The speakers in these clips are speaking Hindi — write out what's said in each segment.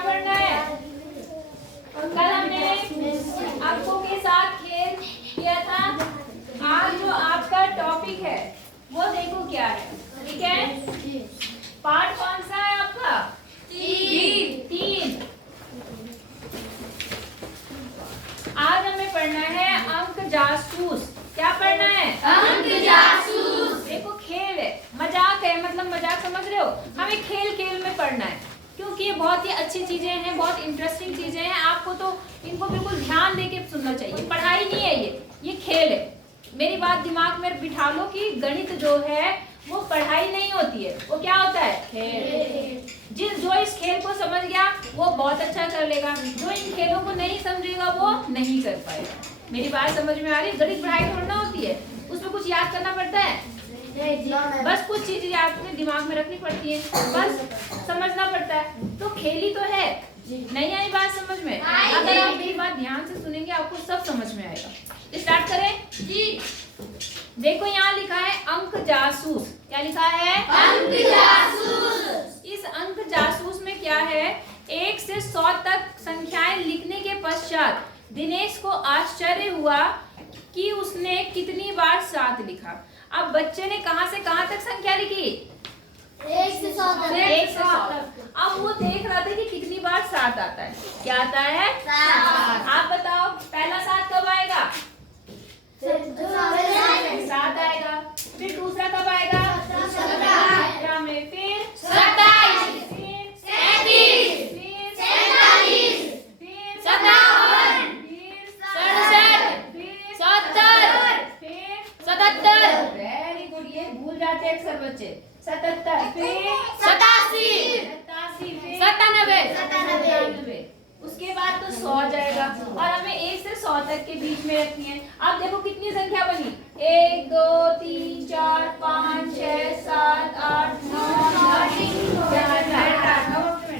क्या पढ़ना है? कल हमने अंकों के साथ खेल किया था। आज जो आपका टॉपिक है वो देखो क्या है, ठीक है? पार्ट कौन सा है आपका? तीन। आज हमें पढ़ना है अंक जासूस। क्या पढ़ना है? अंक जासूस। देखो खेल है, मजाक है, मतलब मजाक समझ रहे हो? हमें खेल खेल में पढ़ना है क्योंकि ये बहुत ही अच्छी चीजें हैं, बहुत इंटरेस्टिंग चीजें हैं। आपको तो इनको बिल्कुल ध्यान देके सुनना चाहिए। पढ़ाई नहीं है ये खेल है। मेरी बात दिमाग में बिठा लो कि गणित जो है वो पढ़ाई नहीं होती है, वो क्या होता है? खेल। जो इस खेल को समझ गया वो बहुत अच्छा कर लेगा, जो इन खेलों को नहीं समझेगा वो नहीं कर पाएगा। मेरी बात समझ में आ रही? गणित पढ़ाई थोड़ा होती है, उसमें कुछ याद करना पड़ता है? बस कुछ चीजें आपके दिमाग में रखनी पड़ती है, बस समझना पड़ता है। तो खेल ही तो है। नहीं आई बात समझ में? अगर आप मेरी बात ध्यान से सुनेंगे आपको सब समझ में आएगा। स्टार्ट करें जी। देखो यहाँ लिखा है अंक जासूस। क्या लिखा है? अंक जासूस। इस अंक जासूस में क्या है? 1 से 100 तक संख्याएं लिखने के पश्चात दिनेश को आश्चर्य हुआ कि उसने कितनी बार 7 लिखा। अब बच्चे ने कहां से कहां तक संख्या लिखी? 1 से 100 तक। 1 से 100 तक। अब वो देख रहा था कि कितनी बार 7 आता है। क्या आता है? 7। आप बताओ पहला 7 कब आएगा? 7 आएगा। फिर दूसरा कब आएगा? 17 में। फिर 27। फिर 37। फिर 47। फिर 57। फिर 67। फिर 70। फिर 77। Very good. ये भूल जाते हैं अक्सर बच्चे। 77 फिर 87। 87 फिर 97। उसके बाद तो 100 जाएगा और हमें 1 से 100 तक के बीच में रखनी है। अब देखो कितनी संख्या बनी? 1 2 3 4 5 6 7 8 9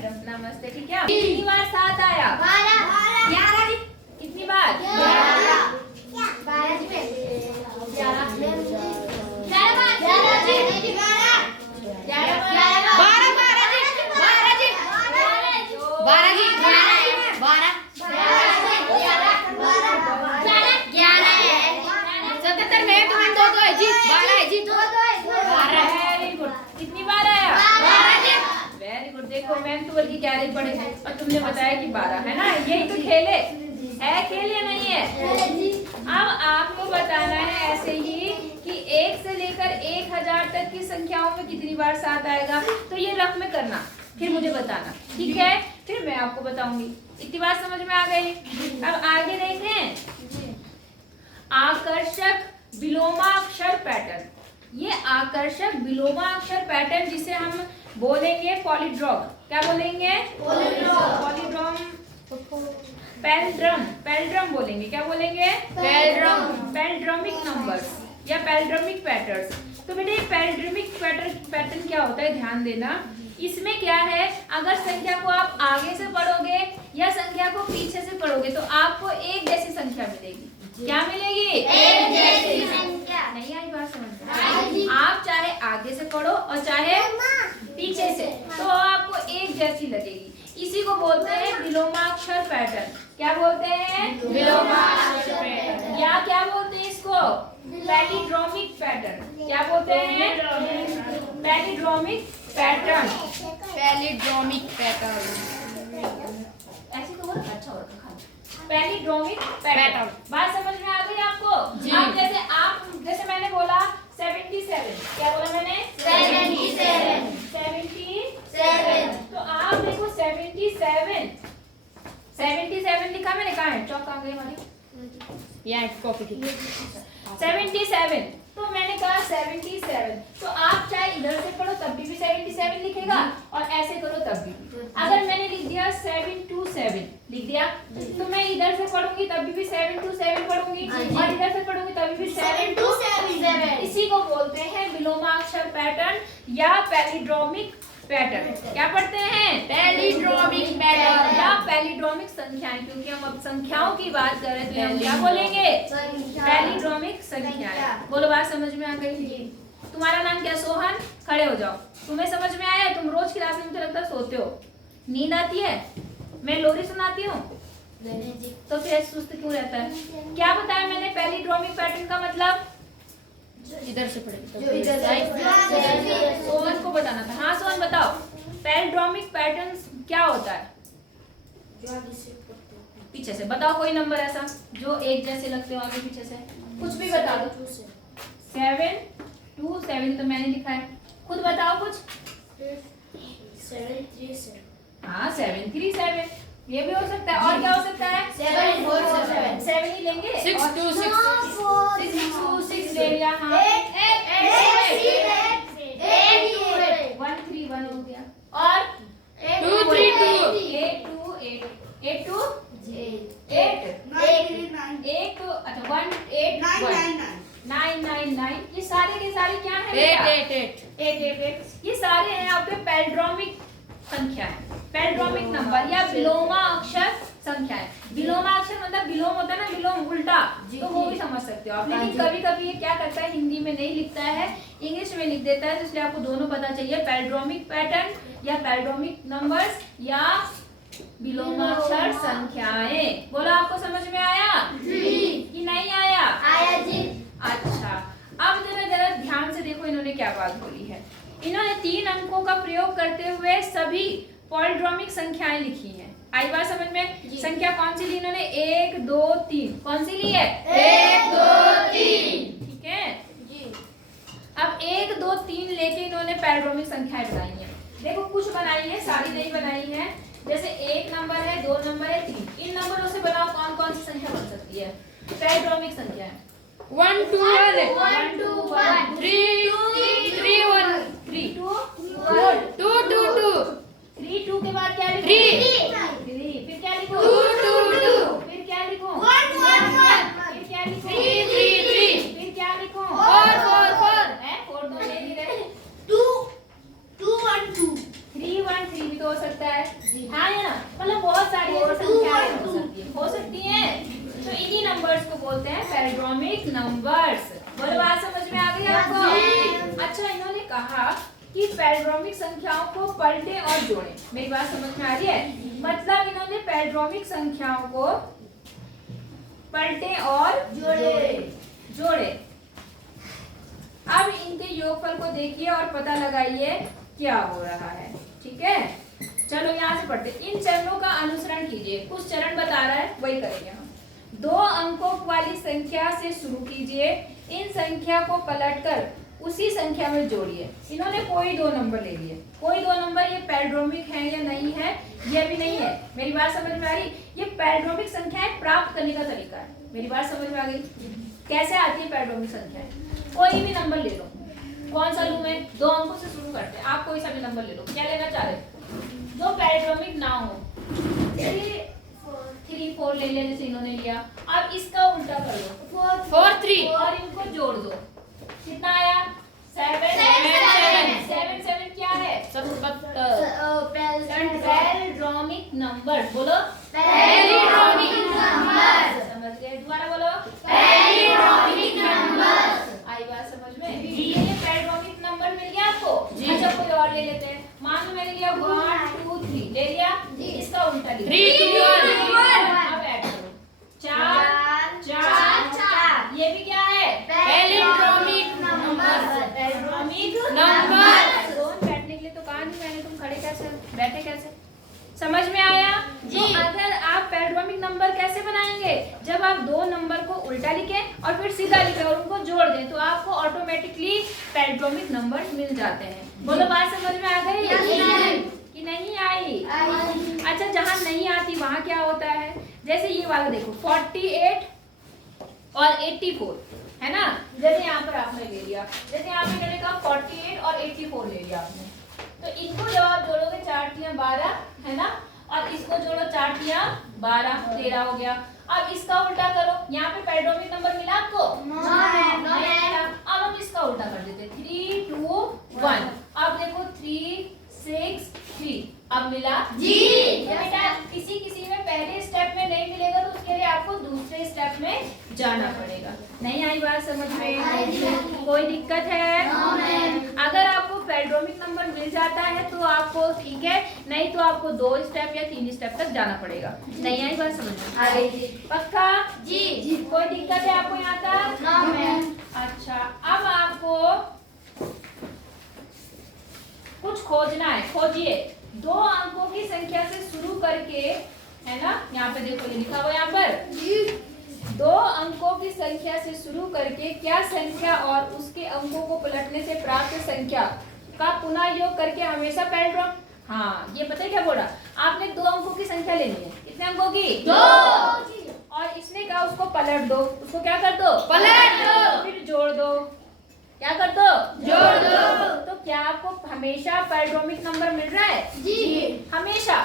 10। नमस्ते, ठीक है? कितनी बार 7 आया? 12। कितनी बार? Very good. कितनी बार आया? Very good. देखो मैम तो बल्कि 11 पढ़े और तुमने बताया कि 12 है ना। यही तो खेल है खेल या नहीं है? अब आपको बताना है ऐसे ही कि 1 से लेकर 1000 तक की संख्याओं में कितनी बार 7 आएगा। तो ये रफ में करना, फिर मुझे बताना, ठीक है? फिर मैं आपको बताऊंगी। इतनी बात समझ में आ गई? अब आगे देखें। आकर्षक विलोमाक्षर पैटर्न। ये आकर्षक विलोमाक्षर पैटर्न जिसे हम बोलेंगे पॉलीड्रॉम। क्या बोलेंगे? पॉलीड्रॉम। पैल्ड्रम बोलेंगे। क्या बोलेंगे? पैल्ड्रोमिक नंबर्स या पैल्ड्रोमिक पैटर्न्स। तो बेटे पैल्ड्रोमिक पैटर्न क्या होता है, ध्यान देना। इसमें क्या है, अगर संख्या को आप आगे से पढ़ोगे या संख्या को पीछे से पढ़ोगे तो आपको एक जैसी संख्या मिलेगी। क्या मिलेगी? एक जैसी संख्या। नहीं आई बात समझ में? आप चाहे आगे से पढ़ो और चाहे पीछे से, तो आपको एक जैसी लगेगी। इसी को बोलते हैं विलोमाक्षर पैटर्न। क्या बोलते हैं? विलोमाक्षर पैटर्न। या क्या बोलते हैं इसको? पैलिड्रोमिक पैटर्न। क्या बोलते हैं? पैलिड्रोमिक पैटर्न। ऐसे तो बहुत अच्छा होगा। पैलिड्रोमिक पैटर्न। बात समझ में आ गई आपको? अब जैसे मैंने बोला 77। क्या बोला मैंने? 77। तो आप देखो 77 लिखा मैंने। कहा है चौक? कहाँ गई हमारी? यहाँ कॉपी की 77। तो मैंने कहा 77। तो आप चाहे इधर से पढ़ो तब भी 77 लिखेगा और ऐसे करो तब भी। अगर मैंने लिख दिया 727 लिख दिया तो मैं इधर से पढ़ूंगी तब भी 727 पढ़ूंगी और इधर से पढ़ूंगी तब भी 727। इसी को बोलते हैं विलोमाक्षर पैटर्न या पैलिड्रोमिक पैटर्न। क्या पढ़ते हैं? पैलिड्रोमिक पैटर्न या पैलिड्रोमिक संख्याएं, क्योंकि हम अब संख्याओं की बात कर रहे थे। हम क्या बोलेंगे? पैलिड्रोमिक संख्याएं। बोलो बात समझ में आ गई? तुम्हारा नाम क्या? सोहन। खड़े हो जाओ। तुम्हें समझ में आया? तुम रोज क्लास में मुझे लगता है सोते हो, नींद आती है? मैं लोरी सुनाती हूँ तो फिर सुस्त क्यों रहता है? क्या बताया मैंने पैलिड्रोमिक पैटर्न का मतलब? इधर से पढ़े सोहन को बताना था। हाँ सोहन बताओ, पैलिड्रोमिक पैटर्न क्या होता है? पीछे से बताओ कोई नंबर ऐसा जो एक जैसे लगते हो, आगे पीछे से कुछ भी बता दो। 7 2 7 तो मैंने लिखा है, खुद बताओ कुछ। 7 3 7 हाँ 7 3 7 ये भी हो सकता है। और क्या हो सकता है? 7 4 7 7 ही लेंगे। 6 2 6 6 ले लिया। हाँ 1 3 1 हो गया। और 2 3 2 8 2 8 8 2 8 1 2 अच्छा 1 8 9 9 9 ये सारे के सारे क्या है? 8 8 8 8 8 ये सारे हैं आपके पैलिड्रोमिक संख्या है, पैलिड्रोमिक नंबर या विलोमा अक्षर संख्या है। विलोमा अक्षर मतलब विलोम होता है ना, विलोम उल्टा, तो वो भी समझ सकते हो आप। लेकिन कभी कभी ये क्या करता है, हिंदी में नहीं लिखता है, इंग्लिश में लिख देता है, तो इसलिए आपको दोनों पता चाहिए, पैलिड्रोमिक पैटर्न या पैलिड्रोमिक नंबर्स या विलोमाक्षर संख्याएं। बोलो आपको समझ में आया कि नहीं आया? अच्छा, अब जरा ध्यान से देखो इन्होंने क्या बात बोली है। इन्होंने 3 अंकों का प्रयोग करते हुए सभी पैलिड्रोमिक संख्याएं लिखी हैं। आई बात समझ में? संख्या कौन सी ली इन्होंने? 1 2 3 कौन सी ली है? 1 2 3 ठीक है। अब 1 2 3 लेके इन्होंने पैलिड्रोमिक संख्याएं बनाई हैं। देखो कुछ बनाई है, सारी नहीं बनाई है। जैसे 1 नंबर है, 2 नंबर है, 3, इन नंबरों से बनाओ कौन कौन सी संख्या बन सकती है पैलिड्रोमिक संख्या है? 1 2 1 1 2 1 3 3 1 3 2 2 2 2 3 2 के बाद क्या लिखो? 3 फिर क्या लिखो? 2 2 2 फिर क्या लिखो? 1 1 1 फिर क्या लिखो? 3 3 3 फिर क्या लिखो? 4 4 4 है 4 तो ले नहीं रहे। 2 2 1 2 3 1 3 भी तो हो सकता है। हाँ या ना? मतलब बहुत सारी ऐसी संख्याएं हो सकती हैं। तो इन्हीं नंबर्स को बोलते हैं पैलिड्रोमिक नंबर्स। बोलो बात समझ में आ गई आपको? अच्छा, इन्होंने कहा कि पैलिड्रोमिक संख्याओं को पलटे और जोड़े। मेरी बात समझ में आ रही है? मतलब इन्होंने पैलिड्रोमिक संख्याओं को पलटे और जोड़े। अब इनके योगफल को देखिए और पता लगाइए क्या हो रहा है। ठीक है, चलो यहाँ से पढ़ते। इन चरणों का अनुसरण कीजिए। कुछ चरण बता रहा है, वही करेंगे हम। 2 अंकों वाली संख्या से शुरू कीजिए। इन संख्या को पलटकर उसी संख्या में जोड़िए। इन्होंने कोई 2 नंबर ले लिए। कोई 2 नंबर, ये पैलिड्रोमिक है या नहीं है, ये भी नहीं है। मेरी बात समझ में आ रही? ये पैलिड्रोमिक संख्याएं प्राप्त करने का तरीका है। मेरी बात समझ में आ गई? कैसे आती है पैलिड्रोमिक संख्याएं? कोई भी नंबर ले लो। कौन सा लूं मैं? 2 अंकों से शुरू करते हैं। आप कोई सा भी नंबर ले लो। क्या लेना चाह रहे हो? जो पैलिड्रोमिक ना हो। 3 4 ले ले जैसे इन्होंने लिया। अब इसका उल्टा कर लो, 4 3 और इनको जोड़ दो। कितना आया? 7 7 7 क्या है? 77 पैलिड्रोमिक नंबर। बोलो पैलिड्रोमिक नंबर समझ गए? दोबारा बोलो पैलिड्रोमिक नंबर आई बात समझ में? ये पैलिड्रोमिक नंबर मिल गया आपको? अच्छा, कोई और ले लेते हैं। मान लो मैंने लिया 1 2 3 ले लिया, इसका उल्टा लिया 3 2 1 अब ऐड करो 4 4 ये भी क्या है? पैलिड्रोमिक नंबर पैलिड्रोमिक नंबर। दोनों बैठने के लिए तो कहा नहीं मैंने, तुम खड़े कैसे बैठे कैसे? समझ में आया? तो अगर आप पैलिड्रोमिक नंबर कैसे बनाएंगे? जब आप 2 नंबर को उल्टा लिखें और फिर सीधा लिखें और उनको जोड़ दें तो आपको ऑटोमेटिकली पैलिड्रोमिक नंबर मिल जाते हैं। बोलो बात समझ में आ गई कि नहीं आई? अच्छा, जहाँ नहीं आती वहाँ क्या होता है? जैसे ये वाला देखो 48 और 84 है ना? जैसे यहाँ पर आपने ले लिया, जैसे यहाँ पे मैंने कहा 48 और 84 ले लिया आपने, तो इनको जब आप जोड़ोगे 4 तिया 12 है ना, और इसको जोड़ो 4 तिया 12 13 हो गया। अब इसका उल्टा करो। यहाँ पे पैलिड्रोमिक नंबर मिला आपको? नहीं मिला। अब हम इसका उल्टा कर देते 3 2 1। अब देखो 3 6 3 अब मिला जी। तो बेटा किसी में पहले स्टेप में नहीं मिलेगा तो उसके लिए आपको दूसरे स्टेप में जाना पड़ेगा। नहीं आई बात समझ में? कोई दिक्कत है? अगर आपको पैलिड्रोमिक नंबर मिल जाता है तो आपको ठीक है, नहीं नहीं तो आपको 2 स्टेप या 3 स्टेप तक जाना पड़ेगा। नहीं आई बात समझ में? आ गई जी। पक्का? जी। कोई दिक्कत है आपको यहाँ तक? No ma'am. अच्छा, अब आपको कुछ खोजना है। खोजिए 2 अंकों की संख्या से शुरू करके, है ना, यहाँ पे देखो ये लिखा हुआ है यहाँ पर 2 अंकों की संख्या से शुरू करके क्या संख्या और उसके अंकों को पलटने से प्राप्त संख्या का पुनः योग करके हमेशा पैरेलल। हाँ, ये पता है क्या बोला? आपने 2 अंकों की संख्या लेनी है। कितने अंकों की? 2। और इसने कहा उसको पलट दो। उसको क्या कर दो? पलट दो। फिर जोड़ दो। क्या कर दो? जोड़ दो। तो क्या आपको हमेशा पैरेलल नंबर मिल रहा है? जी। हमेशा?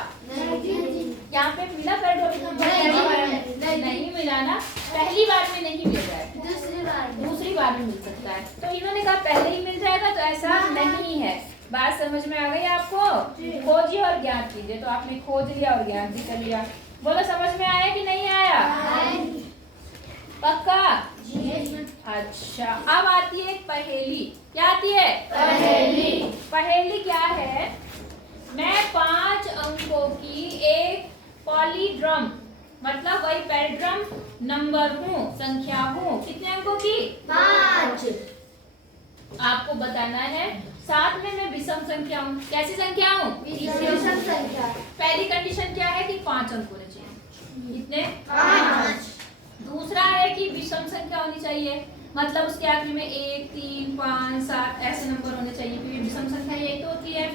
यहाँ पे मिला पैरेलल नंबर? नहीं मिला ना, पहली बार में नहीं मिल रहा है, दूसरी बार में मिल सकता है। तो इन्होंने कहा पहले ही मिल जाएगा, तो ऐसा नहीं है। बात समझ में आ गई आपको? खोजिए और ज्ञात कीजिए। तो आपने खोज लिया और ज्ञात भी कर लिया। बोलो समझ में आया कि नहीं आया? पक्का? अच्छा, अब आती है एक पहेली। क्या आती है? पहेली। पहेली क्या है? मैं 5 अंकों की एक पॉलीड्रम, मतलब वही पैरेलल नंबर हूँ, संख्या हूँ। कितने अंकों की? 5। आपको बताना है। साथ में मैं विषम संख्या हूँ। कैसी संख्या हूँ? विषम संख्या। पहली कंडीशन क्या है कि 5 अंक होने चाहिए। कितने? 5। दूसरा है कि विषम संख्या होनी चाहिए, मतलब उसके आखिरी में 1, 3, 5, 7 ऐसे नंबर होने चाहिए, क्योंकि विषम संख्या यही तो होती है।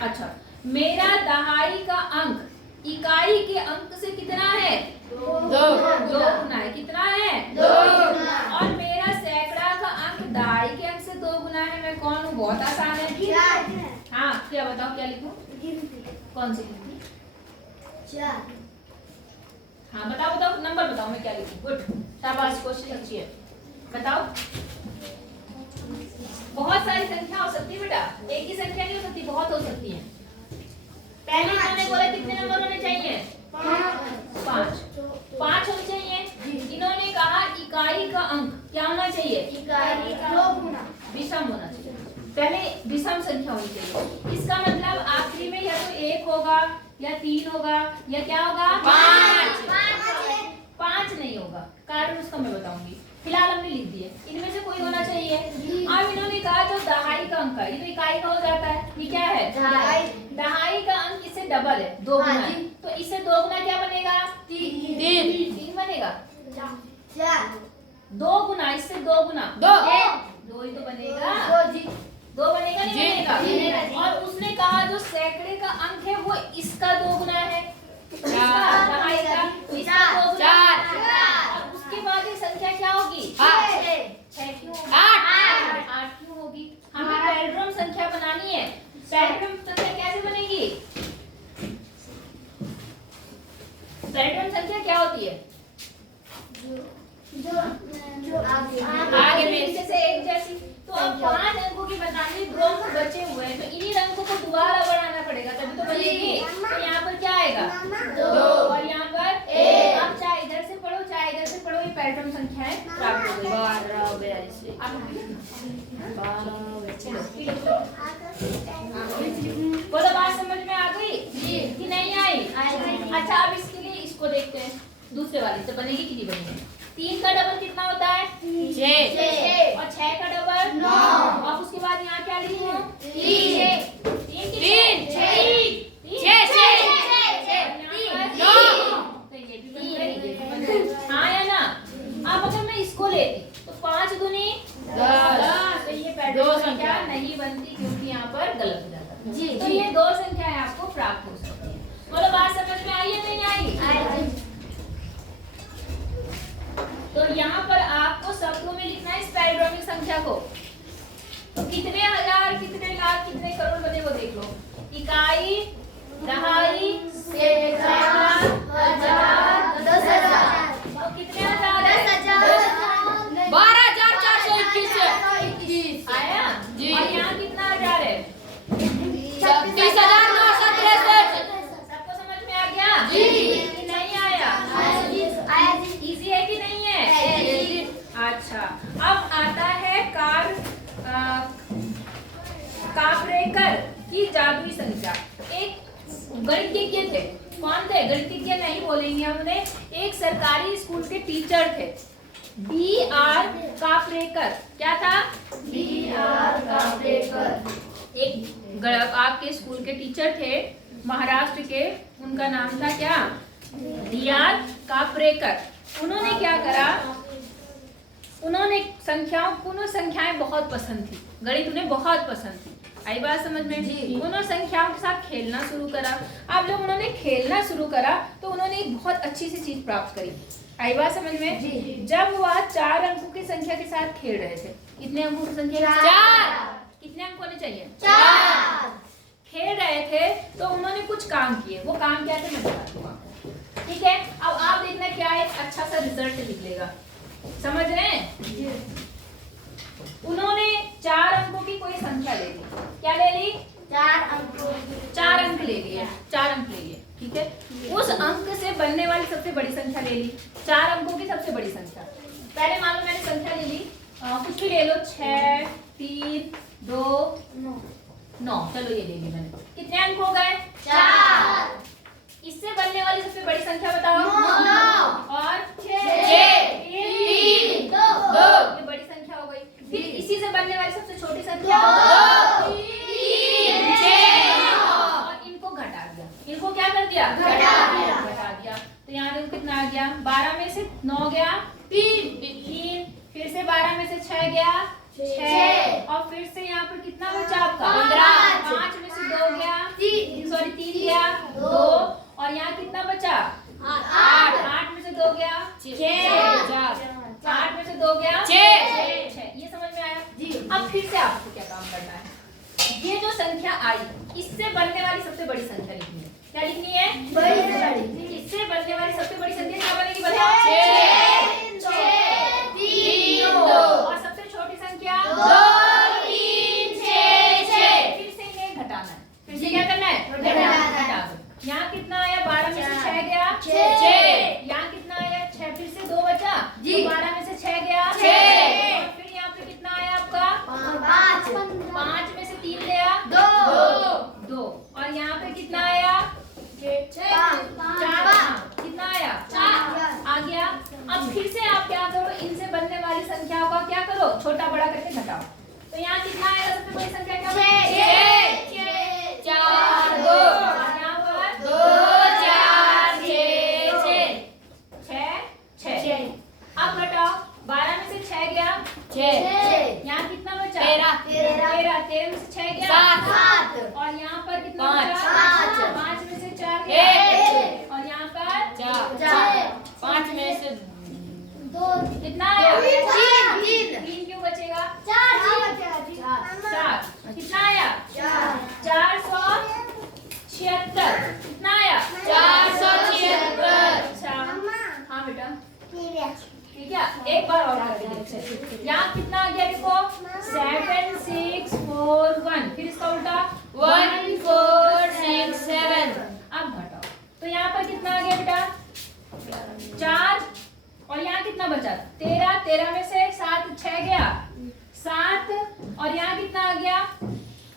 अच्छा, मेरा दहाई का अंक इकाई के अंक से कितना है? 2 गुना है। कितना है? 2। और मेरा सैकड़ा का अंक दहाई के अंक से 2 गुना है। मैं कौन हूँ? बहुत आसान है। हाँ, क्या बताओ, क्या लिखूं? कौन सी लिखूं? हाँ बताओ बताओ, नंबर बताओ, मैं क्या लिखूं? गुड, शाबाश, कोशिश अच्छी है। बताओ। बहुत सारी संख्या हो सकती है बेटा, एक ही संख्या नहीं हो सकती, बहुत हो सकती है। पहले इन्होंने बोला कितने नंबर होने चाहिए? 5 होने चाहिए। इन्होंने कहा इकाई का अंक क्या होना चाहिए? इकाई का 2 गुना। विषम होना चाहिए। पहले विषम संख्या होनी चाहिए। इसका मतलब आखिरी में या तो 1 होगा या 3 होगा या क्या होगा? 5 नहीं होगा। कारण उसका मैं बताऊंगी, फिलहाल हमने लिख दिए। इनमें से कोई होना चाहिए। अब इन्होंने कहा जो दहाई का अंक है, ये तो इकाई का हो जाता है। ये क्या है? दहाई का अंक इससे डबल है, 2 गुना है। तो इससे 2 गुना क्या बनेगा? 3 बनेगा। 2 गुना, इससे 2 गुना 2 ही तो बनेगा। 2 बनेगा नहीं बनेगा? और उसने कहा जो सैकड़े का अंक है वो इसका 2 गुना है। दहाई का इसका 2 गुना। और उसके बाद ये संख्या क्या होगी? 6 क्यों होगी? 8 क्यों होगी? हमें पैरेलल संख्या बनानी है। पैरेलल संख्या कैसे बनेगी? पैरेलल संख्या क्या होती है? आगे में से एक जैसी। तो अब 5 अंकों की बतानी, 2 अंक बचे हुए हैं, तो इन्हीं अंकों को दोबारा बढ़ाना पड़ेगा तभी तो बनेगी। तो यहाँ पर क्या आएगा? 2 और यहाँ पर 1। अब चाहे इधर से पढ़ो चाहे इधर से पढ़ो, ये पैरेलल संख्याएं प्राप्त हो गई। 12, 42। बोलो बात समझ में आ गई कि नहीं आई? अच्छा, अब इसके लिए इसको देखते हैं। दूसरे वाले से बनेगी कि नहीं बनेगी? 3 का डबल कितना होता है? 6। और 6 का डबल 9। और उसके बाद यहाँ क्या लिखी हूँ? 3 हाँ या ना? अब अगर मैं इसको लेती तो 5 दूनी 10। तो ये पैरेलल संख्या नहीं बनती, क्योंकि यहाँ पर गलत हो जाता है। तो ये 2 संख्याएं आपको प्राप्त हो सकती है। बोलो बात समझ में आई है नहीं आई? तो यहाँ पर आपको शब्दों में लिखना है इस पैरेलल संख्या को। तो कितने हजार, कितने लाख, कितने करोड़ बने वो देख लो। इकाई, दहाई, सैकड़ा, हजार, 10,000। तो कितने हजार? 10,000। 12,421 आया? जी। और यहाँ कितना हजार है? 36,963। सबको समझ में आ गया? जी। कि नहीं आया? इजी है कि नहीं है? अच्छा, अब आता है कापरेकर की जादुई संख्या। एक गणितज्ञ थे। कौन थे? गणितज्ञ नहीं बोलेंगे हमने, एक सरकारी स्कूल के टीचर थे। B.R. कापरेकर। क्या था? B.R. कापरेकर। एक आपके स्कूल के टीचर थे महाराष्ट्र के, उनका नाम था क्या? B.R. कापरेकर। उन्होंने क्या करा, उन्होंने संख्याएं बहुत पसंद थी, गणित उन्हें बहुत पसंद थी। आई बात समझ में? उन्होंने संख्याओं के साथ खेलना शुरू करा। अब जब उन्होंने खेलना शुरू करा तो उन्होंने एक बहुत अच्छी सी चीज प्राप्त करी। आई बात समझ में? जब वह 4 अंकों की संख्या के साथ खेल रहे थे, कितने अंकों की संख्या? 4। कितने अंक होने चाहिए? 4। खेल रहे थे तो उन्होंने कुछ काम किए। वो काम क्या थे मैं बताती हूँ आपको। ठीक है, अब आप देखना क्या एक अच्छा सा रिजल्ट निकलेगा। समझ रहे हैं? उन्होंने 4 अंकों की कोई संख्या ले ली। क्या ले ली? 4 अंक। 4 अंक ले लिए, 4 अंक ले लिए। ठीक है, उस अंक से बनने वाली सबसे बड़ी संख्या ले ली, 4 अंकों की सबसे बड़ी संख्या। पहले मान लो मैंने संख्या ले ली, कुछ भी ले लो, 6, 3, 2, 9। चलो ये ले ली मैंने। कितने अंक हो गए? 4। इससे बनने वाली सबसे बड़ी संख्या बताओ। 9 और 6 3 2 ये बड़ी संख्या हो गई। फिर इसी से बनने वाली सबसे छोटी संख्या 2 3 6 और इनको घटा दिया। इनको क्या कर दिया? घटा दिया। तो यहाँ देखो कितना आ गया? 12 में से 9 गया 3, फिर से 12 में से 6 गया 6, और फिर से यहाँ पर कितना बचा आपका? 5 में से 2 गया 3 गया 2, और यहाँ कितना बचा? 8 में से 2 गया 6, 8 में से 2 गया 6। ये समझ में आया? अब फिर से आपको क्या काम करना है, ये जो संख्या आई इससे बनने वाली सबसे बड़ी संख्या लिखनी है। क्या लिखनी है? इससे बनने वाली सबसे बड़ी संख्या क्या बनेगी बताओ? 3 और सबसे छोटी संख्या 2 3 6 फिर से इन्हें घटाना है। फिर से क्या करना है? घटाना है। यहाँ कितना आया? 12 में से 6 गया 6। यहाँ कितना आया? 6, फिर से 2 बचा जी। तो 12 में से 6 गया 6। और फिर यहाँ पे कितना आया आपका? 5 में से 3 गया 2, और यहाँ पे कितना आया? 4। कितना आया? 4 आ गया। अब फिर से आप क्या करो, इनसे बनने वाली संख्या का क्या करो? छोटा बड़ा करके घटाओ। तो यहाँ कितना आएगा? सबसे बड़ी संख्या क्या होगी? 4 2, और यहाँ पर 2 4 6 6। अब घटाओ, 12 में से 6 गया 6 यहाँ कितना बचा? 13 में से 6 गया 7 और यहाँ पर कितना पाँच। बचा? 5 में से 4 गया 1 और यहाँ पर 4 5 में से कितना आया? 3 3 क्यों बचेगा? 4 4 कितना आया? 476। कितना आया? 476। अच्छा हाँ बेटा ठीक है, एक बार और कर दीजिए। यहाँ कितना आ गया देखो? 7 6 4 1, फिर इसका उल्टा 1 4 6 7। अब घटाओ, तो यहाँ पर कितना आ गया बेटा? 4, और यहाँ कितना बचा? 13 में से 7 6 गया 7, और यहाँ कितना आ गया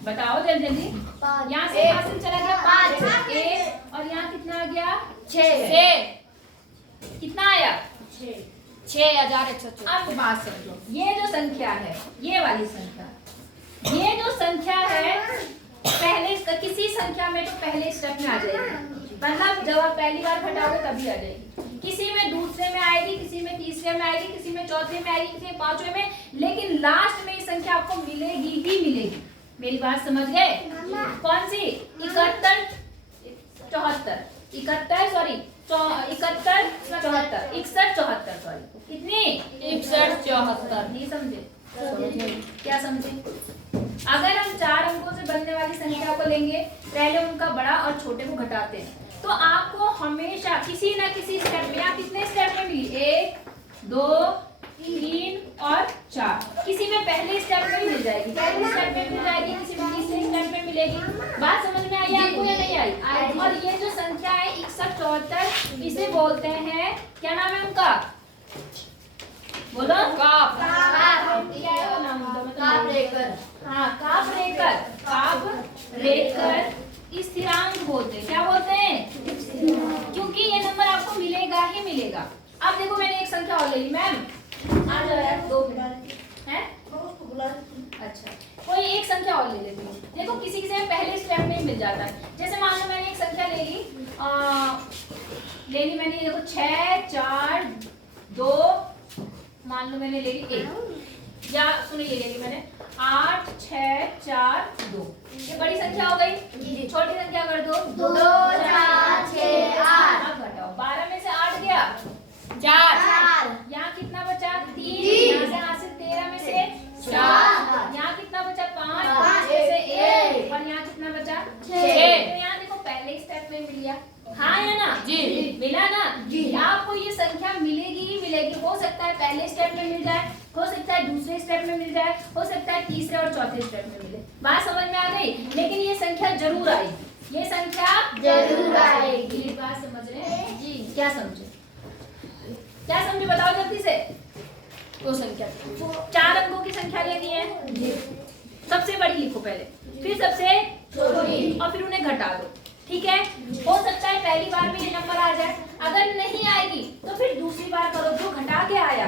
बताओ जल्दी जल्दी। यहाँ से हासिल चला गया 5 1, और यहाँ कितना आ गया? 6 कितना आया? 6114। अब बात समझो, ये जो संख्या है, ये वाली संख्या, ये जो संख्या है पहले किसी संख्या में तो पहले स्टेप में आ जाएगी, मतलब जब आप पहली बार घटाओगे तभी आ जाएगी। किसी में दूसरे में आएगी, किसी में तीसरे में आएगी, किसी में चौथे में आएगी, किसी में पांचवे में, लेकिन लास्ट में ये संख्या आपको मिलेगी ही मिलेगी। मेरी बात समझ गए? कौन सी? 71 74 सॉरी कितनी? 61 74। नहीं समझे? क्या समझे? अगर हम 4 अंकों से बनने वाली संख्या को लेंगे, पहले उनका बड़ा और छोटे को घटाते हैं, तो आपको हमेशा किसी ना किसी स्टेप में, या कितने स्टेप में मिली? 1 2 3 और 4, किसी में पहले स्टेप में मिल जाएगी, पहले स्टेप में मिल जाएगी, किसी में तीसरे स्टेप में मिलेगी। बात समझ में आई आपको या नहीं आई? और ये जो संख्या है 61 74, इसे बोलते हैं, क्या नाम है उनका? बोलो। काप। क्या है वो नाम उनका? मतलब कापरेकर। हाँ, कापरेकर स्थिरांक बोलते हैं। क्या बोलते हैं? क्योंकि ये नंबर आपको मिलेगा ही मिलेगा। अब देखो मैंने एक संख्या और ले ली। मैम आ जाओ यार, 2 मिनट है। अच्छा, कोई एक संख्या और ले लेती हूँ। देखो किसी किसी में पहले स्टेप में ही मिल जाता है। जैसे मान लो मैंने एक संख्या ले ली मैंने, देखो 6 4 2, मान लो मैंने ले ली 1, या सुनो ये ले ली मैंने 8 6 4 2। ये बड़ी संख्या हो गई। छोटी संख्या कर दो। 2 4 6 8। अब घटाओ, 12 में से 8 गया 4। यहाँ कितना बचा? 3। तीन। यहाँ से हासिल 13 में से 4। यहाँ कितना बचा? 5। पाँच। 6 से 1। एक। और यहाँ कितना बचा? 6। तो यहाँ देखो पहले स्टेप में मिल गया। हाँ या ना? जी। मिला ना? जी। आपको ये संख्या मिलेगी ही मिलेगी। हो सकता है पहले स्टेप में मिल जाए, हो सकता है दूसरे स्टेप में मिल जाए, हो सकता है तीसरे और चौथे स्टेप में मिले। बात समझ में आ गई? लेकिन ये संख्या जरूर आएगी। ये संख्या जरूर आएगी। ये बात समझ रहे हैं? जी। क्या समझे? क्या समझे बताओ जल्दी से। वो संख्या 4 अंकों की संख्या लेनी है। सबसे बड़ी लिखो पहले, फिर सबसे छोटी, और फिर उन्हें घटा दो। ठीक है? हो सकता है पहली बार में ये नंबर आ जाए। अगर नहीं आएगी तो फिर दूसरी बार करो। जो घटा के आया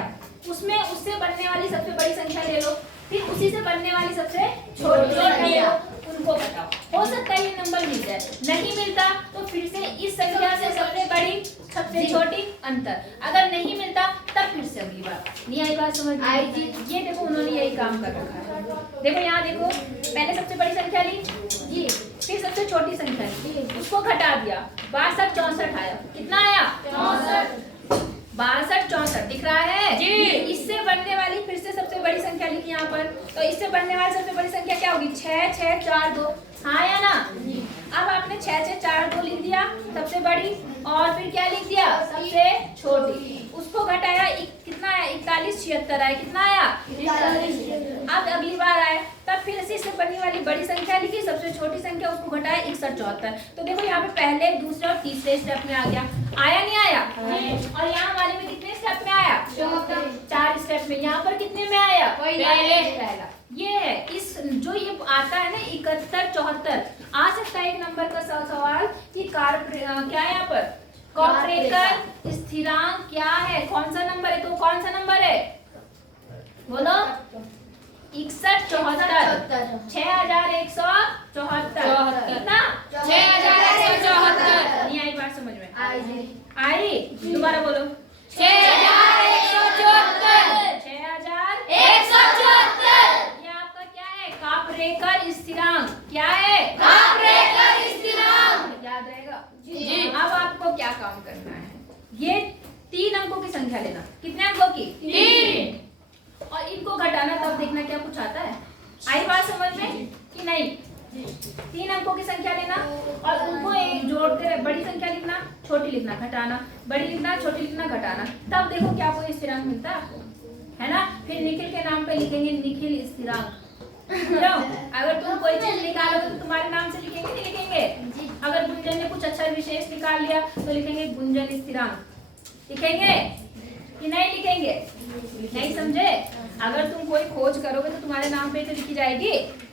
उसमें उससे बनने वाली सबसे बड़ी संख्या ले लो, फिर उसी से बनने वाली सबसे छोटी संख्या ले लो, उनको घटाओ। हो सकता है ये नंबर मिल जाए। नहीं मिलता तो फिर से इस संख्या से सबसे बड़ी सबसे छोटी अंतर। अगर नहीं मिलता तब फिर से अगली बार। नहीं आई बात समझ में? आई जी। ये देखो उन्होंने यही काम कर रखा है। देखो यहाँ देखो, पहले सबसे बड़ी संख्या ली जी, फिर सबसे छोटी संख्या ली, उसको घटा दिया। 62 64 आया। कितना आया? 64। 62 64 दिख रहा है जी। इससे बनने वाली फिर से सबसे बड़ी संख्या लिखी यहाँ पर। तो इससे बनने वाली सबसे बड़ी संख्या क्या होगी? 6 6 4 2। हाँ या ना? अब आपने 6 6 4 2 लिख दिया सबसे बड़ी, और फिर क्या लिख दिया? सबसे छोटी। उसको घटाया, कितना आया? 41 76 आया। कितना आया? 41। अब अगली बार आए तब फिर इसी से बनने वाली बड़ी संख्या लिखी, सबसे छोटी संख्या उसको घटाया 61 74। तो देखो यहाँ पे पहले दूसरे और तीसरे स्टेप में आ गया। आया नहीं आया? और यहाँ वाले में कितने स्टेप में आया? 4 स्टेप में। यहाँ पर कितने में आया? पहला। ये है इस जो ये आता है ना 71 74। आ सकता है एक नंबर का सवाल कि क्या है यहाँ पर? कॉर्परेकर स्थिरांक क्या है? कौन सा नंबर है? तो कौन सा नंबर है? बोलो। 61 74। 6174। कितना? 6174। नहीं आई बात समझ में? आई जी। आई? दोबारा बोलो। 6174। 6174। ये आपका क्या है? कॉर्परेकर स्थिरांक। क्या है? कॉर्परेकर स्थिरांक। याद रहेगा? जी। अब आपको क्या काम करना है? ये 3 अंकों की संख्या लेना। कितने अंकों की? 3। और इनको घटाना, तब देखना क्या कुछ आता है। आई बात समझ में कि नहीं? 3 अंकों की संख्या लेना और उनको एक जोड़ते रहे। बड़ी संख्या लिखना, छोटी लिखना, घटाना, बड़ी लिखना, छोटी लिखना, घटाना। तब देखो क्या कोई स्थिरांक मिलता है आपको, है ना? फिर निखिल के नाम पे लिखेंगे निखिल स्थिरांक। अगर तुम कोई चीज निकालोगे तो तुम्हारे नाम से लिखेंगे नहीं लिखेंगे? अगर गुंजन ने कुछ अच्छा विशेष निकाल लिया तो लिखेंगे गुंजन स्थिरांक। लिखेंगे कि नहीं लिखेंगे? नहीं समझे? अगर तुम कोई खोज करोगे तो तुम्हारे नाम पे तो लिखी जाएगी।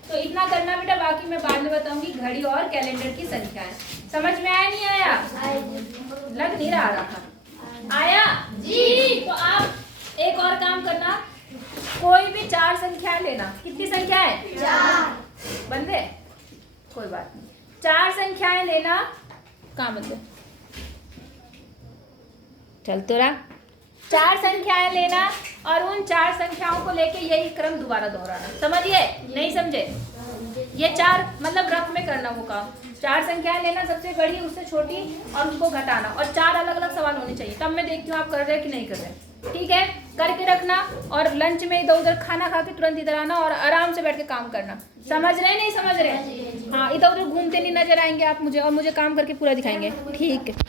तो इतना करना बेटा, बाकी मैं बाद में बताऊंगी घड़ी और कैलेंडर की संख्याएं। समझ में आया नहीं आया? लग नहीं रहा आया जी। तो आप एक और काम करना, कोई भी 4 संख्याएं लेना। कितनी संख्या है? 4। बंदे कोई बात नहीं, 4 संख्याएं लेना। कहाँ बंदे? चल तो रहा। 4 संख्याएं लेना और उन 4 संख्याओं को लेके यही क्रम दोबारा दोहराना। समझिए? नहीं समझे? ये 4 मतलब रफ में करना वो काम। 4 संख्याएं लेना, सबसे बड़ी उससे छोटी, और उनको घटाना, और 4 अलग अलग सवाल होने चाहिए। तब मैं देखती हूँ आप कर रहे हैं कि नहीं कर रहे हैं। ठीक है? करके रखना, और लंच में इधर उधर खाना खा के तुरंत इधर आना और आराम से बैठ के काम करना। समझ रहे हैं नहीं समझ रहे? हाँ, इधर उधर घूमते नहीं नजर आएंगे आप मुझे, और मुझे काम करके पूरा दिखाएंगे। ठीक है।